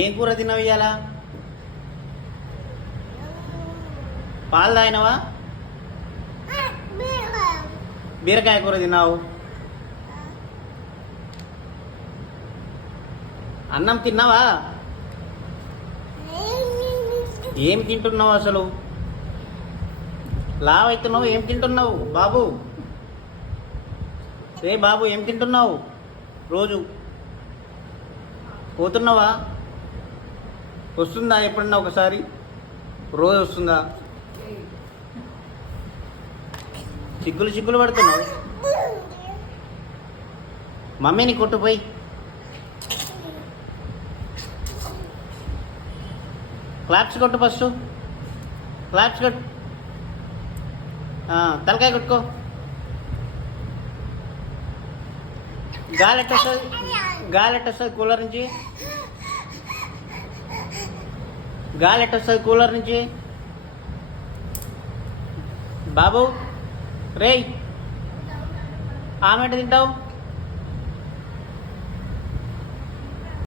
ఏం కూర తిన్నావు ఇవాళ? పాలు తాగినవా? బీరకాయ కూర తిన్నావు? అన్నం తిన్నావా? ఏం తింటున్నావు అసలు? లావ్ అవుతున్నావు. ఏం తింటున్నావు బాబు? ఏ బాబు ఏం తింటున్నావు? రోజు పోతున్నావా? వస్తుందా ఎప్పుడన్నా ఒకసారి? రోజు వస్తుందా? చిక్కులు చిక్కులు పడుతున్నావు. మమ్మీని కొట్టుపోయి. క్లాప్స్ కొట్టు ఫస్ట్. క్లాప్స్ కొట్టు. తలకాయ కొట్టుకో. గాలి ఎట్టొస్తుంది? గాలి ఎట్టొస్తుంది కూలర్ నుంచి? గాలి ఎట్టొస్తుంది కూలర్ నుంచి? బాబు రేయ్, ఆమె తింటావు?